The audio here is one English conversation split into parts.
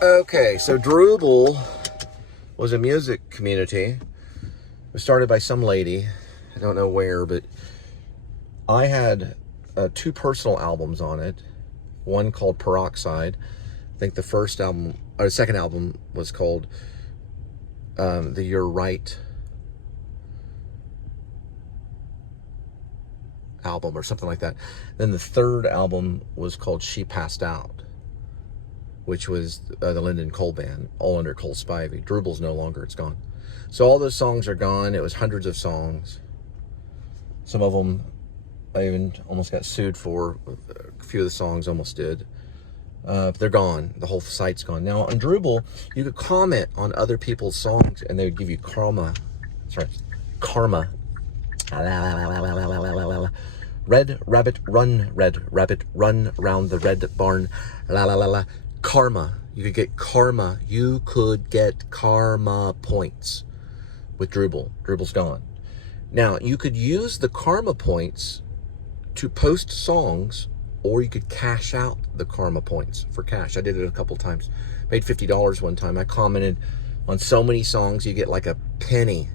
Okay, so Drooble was a music community. It was started by some lady. I don't know where, but I had 2 personal albums on it. One called Peroxide. I think the first album, or the second album was called the You're Right album or something like that. Then the third album was called She Passed Out, which was the Linda and Cole band, all under Cole Spivey. Drooble's no longer, it's gone. So all those songs are gone. It was hundreds of songs. Some of them I even almost got sued for. A few of the songs almost did. But they're gone. The whole site's gone. Now on Drooble, you could comment on other people's songs and they would give you karma. Sorry, karma. Red rabbit run round the red barn. La la la la. Karma. You could get karma. You could get karma points with Drooble. Drooble's gone. Now, you could use the karma points to post songs, or you could cash out the karma points for cash. I did it a couple times. Made $50 one time. I commented on so many songs, you get like a penny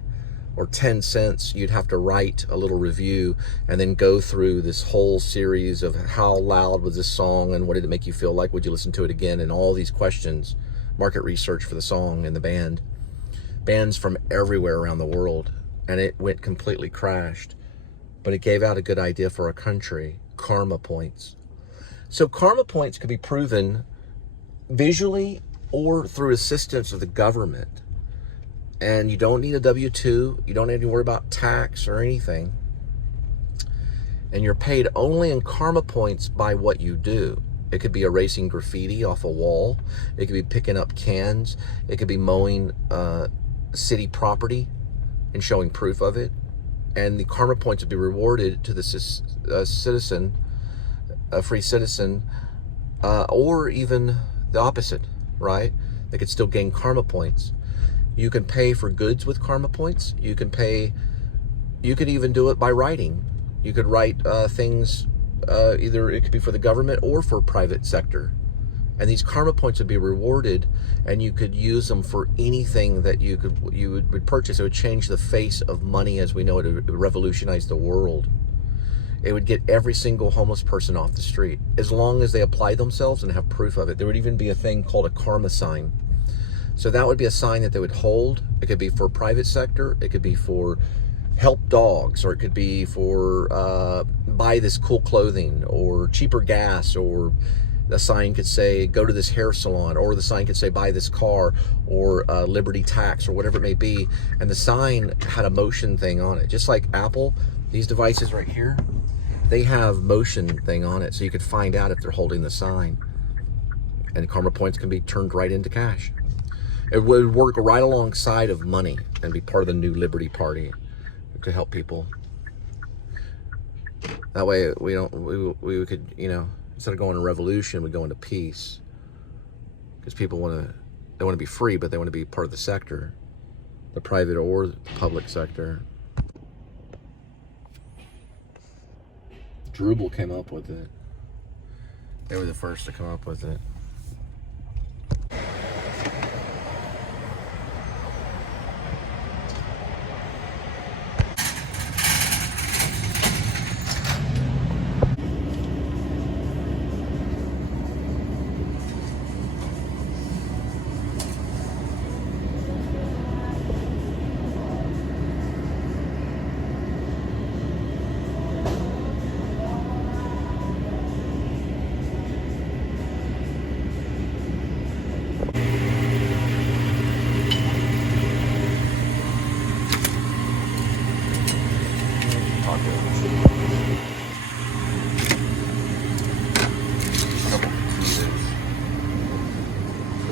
or 10 cents. You'd have to write a little review and then go through this whole series of how loud was this song and what did it make you feel like? Would you listen to it again? And all these questions, market research for the song and the band. Bands from everywhere around the world. And it went completely crashed. But it gave out a good idea for a country, karma points. So karma points could be proven visually or through assistance of the government. And you don't need a W-2. You don't need to worry about tax or anything. And you're paid only in karma points by what you do. It could be erasing graffiti off a wall. It could be picking up cans. It could be mowing city property and showing proof of it. And the karma points would be rewarded to the citizen, a free citizen, or even the opposite, right? They could still gain karma points. You can pay for goods with karma points. You can even do it by writing. You could write things, either it could be for the government or for private sector. And these karma points would be rewarded, and you could use them for anything that you would purchase. It would change the face of money as we know it. It would revolutionize the world. It would get every single homeless person off the street, as long as they apply themselves and have proof of it. There would even be a thing called a karma sign. So that would be a sign that they would hold. It could be for private sector. It could be for help dogs, or it could be for buy this cool clothing, or cheaper gas, or the sign could say, go to this hair salon, or the sign could say, buy this car, or Liberty Tax, or whatever it may be. And the sign had a motion thing on it. Just like Apple, these devices right here, they have motion thing on it, so you could find out if they're holding the sign. And karma points can be turned right into cash. It would work right alongside of money and be part of the new Liberty Party to help people. That way we could, you know, instead of going to revolution, we go into peace. Because people they want to be free, but they want to be part of the sector, the private or the public sector. Drooble came up with it. They were the first to come up with it.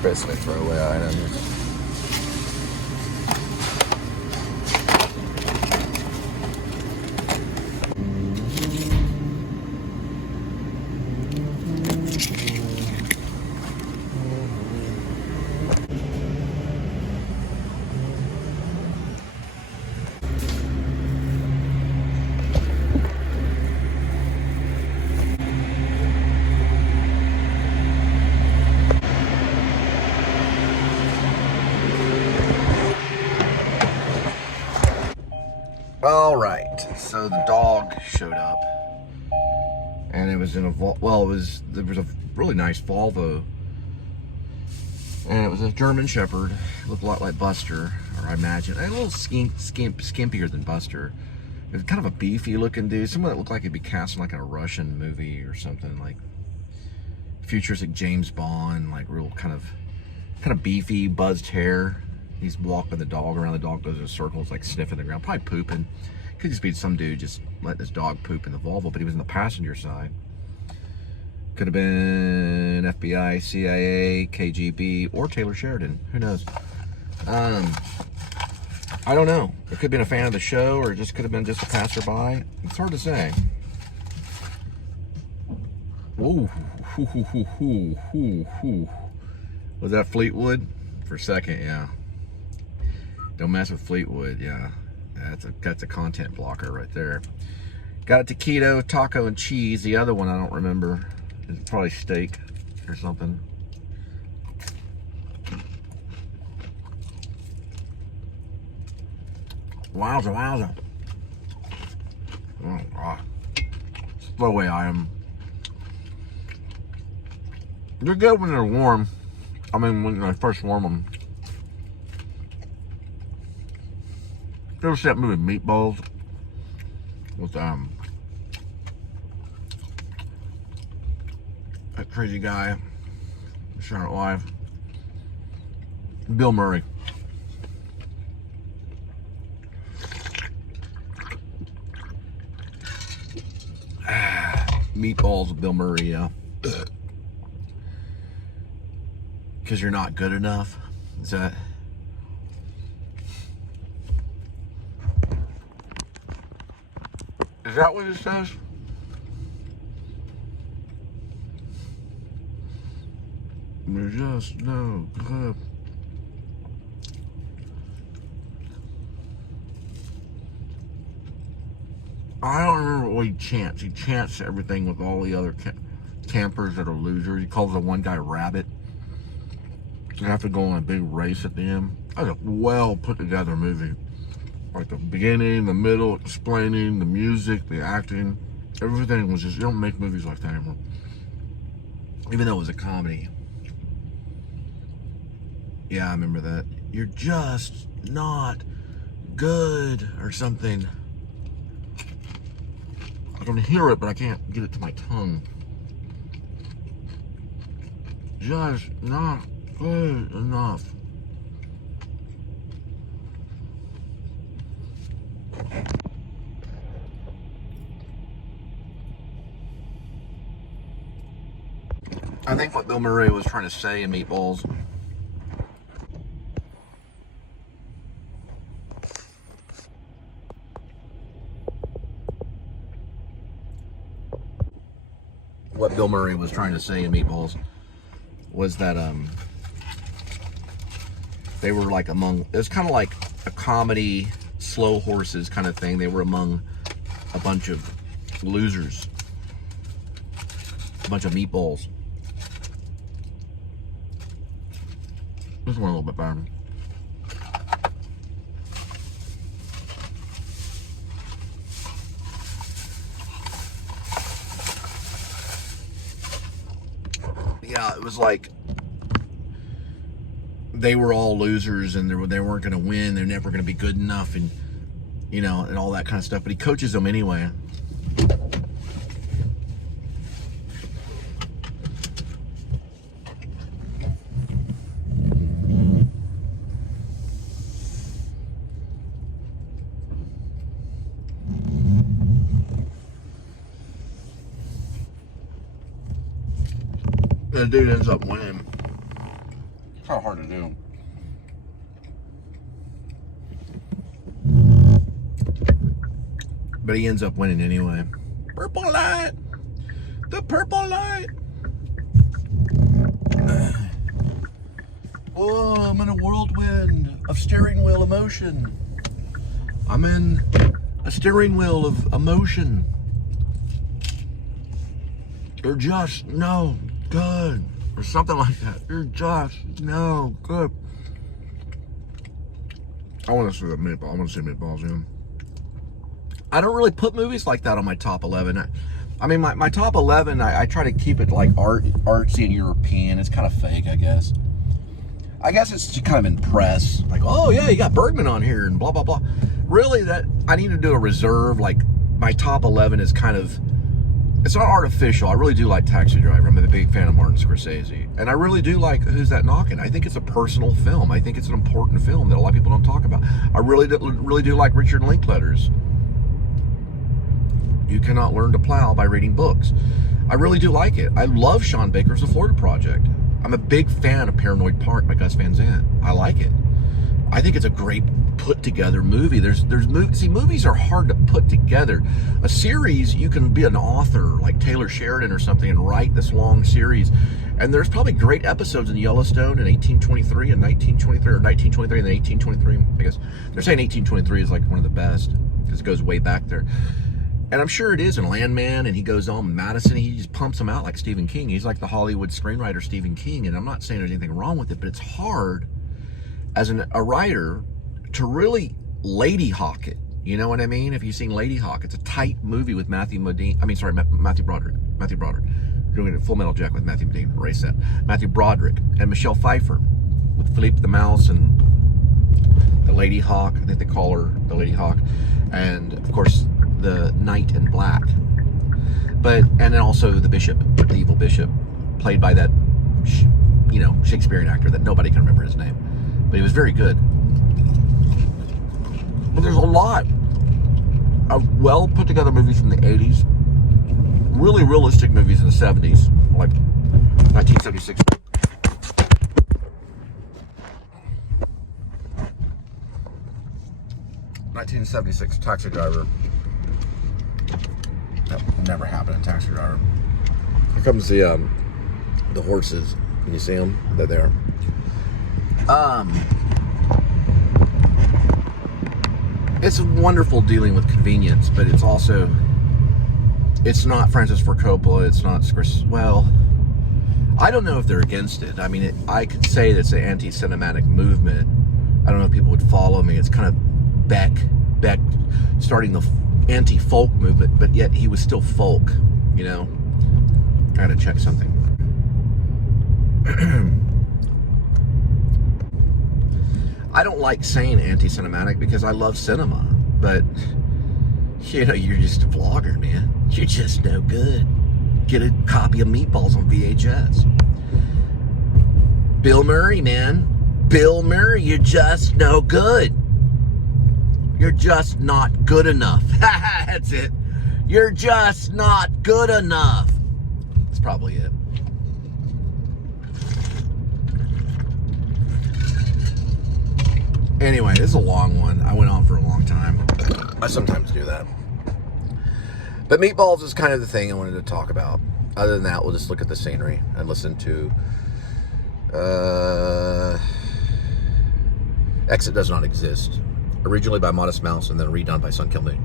Basically throwaway items. All right, so the dog showed up, and it was in a there was a really nice Volvo, and it was a German Shepherd. It looked a lot like Buster, or I imagine a little skimpier than Buster. It was kind of a beefy looking dude, someone that looked like he'd be cast in like a Russian movie or something, like futuristic James Bond, like real kind of beefy, buzzed hair. He's walking the dog around. The dog goes in circles, like sniffing the ground, probably pooping. Could just be some dude just letting his dog poop in the Volvo, but he was in the passenger side. Could have been FBI, CIA, KGB, or Taylor Sheridan. Who knows? I don't know. It could have been a fan of the show, or it just could have been just a passerby. It's hard to say. Ooh. Was that Fleetwood? For a second, yeah. Don't mess with Fleetwood, yeah. That's a content blocker right there. Got a taquito, taco, and cheese. The other one I don't remember. It's probably steak or something. Wowza. Oh, God. Throw away item. They're good when they're warm. I mean, when I first warm them. You ever see that movie Meatballs? With that crazy guy, Saturday Night Live, Bill Murray. Meatballs with Bill Murray, yeah. Because you're not good enough. Is that? Is that what it says? You're just no good. I don't remember what he chants. He chants everything with all the other campers that are losers. He calls the one guy Rabbit. You have to go on a big race at the end. That's a well put together movie. Like the beginning, the middle, explaining, the music, the acting. Everything was just, you don't make movies like that anymore. Even though it was a comedy. Yeah, I remember that. You're just not good or something. I can hear it, but I can't get it to my tongue. Just not good enough. I think what Bill Murray was trying to say in Meatballs was that they were like among, it was kind of like a comedy, slow horses kind of thing. They were among a bunch of losers, a bunch of meatballs. This one a little bit better. Yeah, it was like they were all losers and they weren't going to win. They're never going to be good enough, and you know, and all that kind of stuff. But he coaches them anyway. The dude ends up winning. It's kind of hard to do. But he ends up winning anyway. Purple light! The purple light! Oh, I'm in a whirlwind of steering wheel emotion. I'm in a steering wheel of emotion. You're just no good. Or something like that. You're just no good. I want to see the meatball. I want to see meatballs in. I don't really put movies like that on my top 11. I mean, my top 11, I try to keep it like artsy and European. It's kind of fake, I guess. I guess it's to kind of impress. Like, oh yeah, you got Bergman on here and blah, blah, blah. Really, that I need to do a reserve. Like, my top 11 is kind of, it's not artificial. I really do like Taxi Driver. I'm a big fan of Martin Scorsese. And I really do like Who's That Knockin'? I think it's a personal film. I think it's an important film that a lot of people don't talk about. I really do like Richard Linklater's You Cannot Learn to Plow by Reading Books. I really do like it. I love Sean Baker's The Florida Project. I'm a big fan of Paranoid Park by Gus Van Sant. I like it. I think it's a great put together movie. See, movies are hard to put together. A series, you can be an author like Taylor Sheridan or something and write this long series. And there's probably great episodes in Yellowstone in 1823 and 1923, or 1923 and 1823, I guess. They're saying 1823 is like one of the best because it goes way back there. And I'm sure it is in Landman, and he goes on Madison, he just pumps them out like Stephen King. He's like the Hollywood screenwriter Stephen King, and I'm not saying there's anything wrong with it, but it's hard as a writer to really lady hawk it. You know what I mean? If you've seen Lady Hawk, it's a tight movie with Matthew Broderick. Doing a Full Metal Jacket with Matthew Modine, erase that. Matthew Broderick and Michelle Pfeiffer with Philippe the Mouse and the Lady Hawk. I think they call her the Lady Hawk. And of course, the Knight in Black. And then also the Bishop, the evil Bishop, played by that, Shakespearean actor that nobody can remember his name. But he was very good. But there's a lot of well put together movies from the 80s, really realistic movies in the 70s, like 1976. 1976 Taxi Driver. That never happened in Taxi Driver. Here comes the horses. Can you see them? They're there. It's wonderful dealing with convenience, but it's also, it's not Francis Ford Coppola, it's not Scorsese. Well, I don't know if they're against it. I mean, I could say that it's an anti-cinematic movement. I don't know if people would follow me. It's kind of Beck starting the anti-folk movement, but yet he was still folk, I gotta check something. I don't like saying anti-cinematic because I love cinema, but you're just a vlogger, man. You're just no good. Get a copy of Meatballs on VHS. Bill Murray, man. Bill Murray, you're just no good. You're just not good enough. That's it. You're just not good enough. That's probably it. Anyway, this is a long one. I went on for a long time. I sometimes do that. But Meatballs is kind of the thing I wanted to talk about. Other than that, we'll just look at the scenery and listen to Exit Does Not Exist. Originally by Modest Mouse and then redone by Sun Kill Me.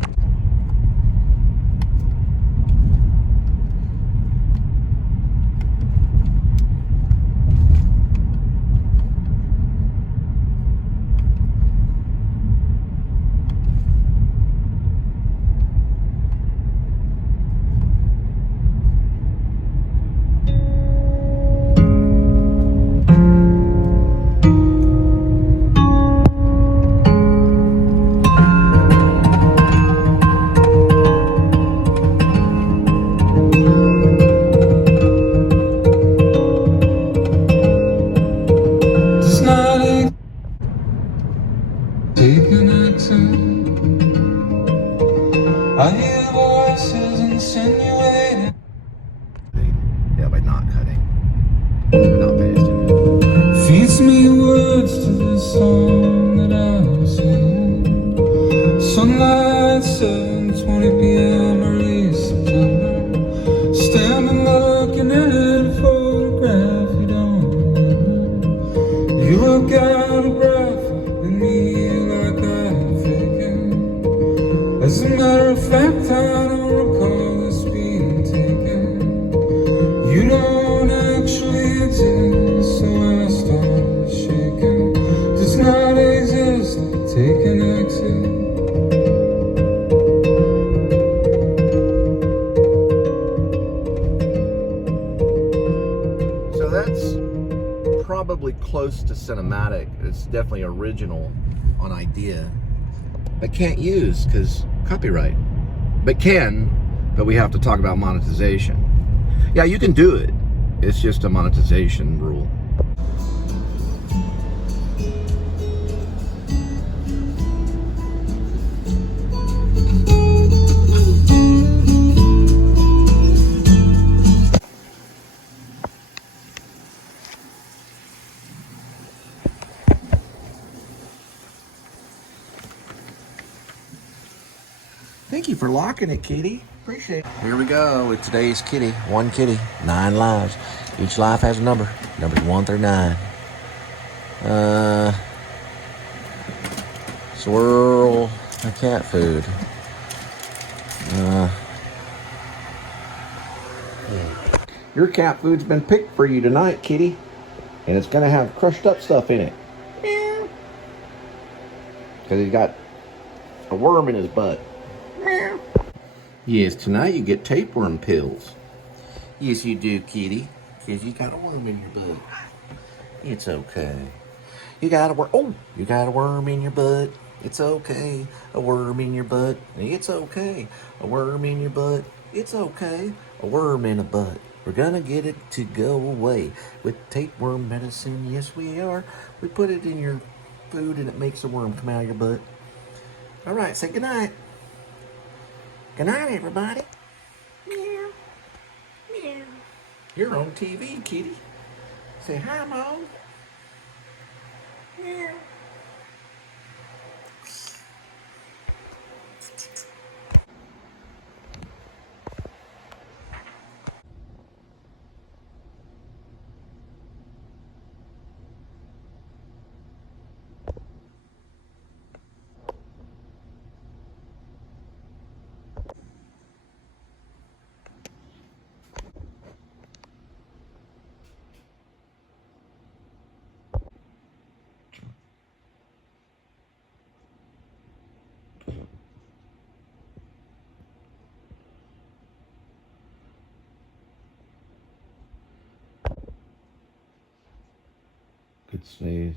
I hear voices insinuating. Yeah, by not cutting. Not pasting. Feeds me words to this song that I'm singing. Sunlight, 7:20 p.m. early September. Standing looking at a photograph you don't remember. You look out of breath at me like I'm faking. As a matter of fact, I don't recall this being taken. You don't actually exist, so I start shaking. Does not exist, take an exit. that's probably close to cinematic. It's definitely original on idea, but can't use because copyright. But we have to talk about monetization. Yeah, you can do it. It's just a monetization rule. Thank you for locking it, kitty. Appreciate it. Here we go with today's kitty. One kitty, 9 lives. Each life has a number. Numbers 1 through 9. Swirl a cat food. Your cat food's been picked for you tonight, kitty. And it's gonna have crushed up stuff in it. Because he's got a worm in his butt. Yes, tonight you get tapeworm pills. Yes, you do, kitty. Because you got a worm in your butt. It's okay. You got a worm. Oh, you got a worm in your butt. It's okay. A worm in your butt. It's okay. A worm in your butt. It's okay. A worm in a butt. We're gonna get it to go away with tapeworm medicine. Yes, we are. We put it in your food and it makes a worm come out of your butt. All right, say goodnight. Good night, everybody. Meow. Meow. You're on TV, kitty. Say hi, Mom. Meow. Good sneeze.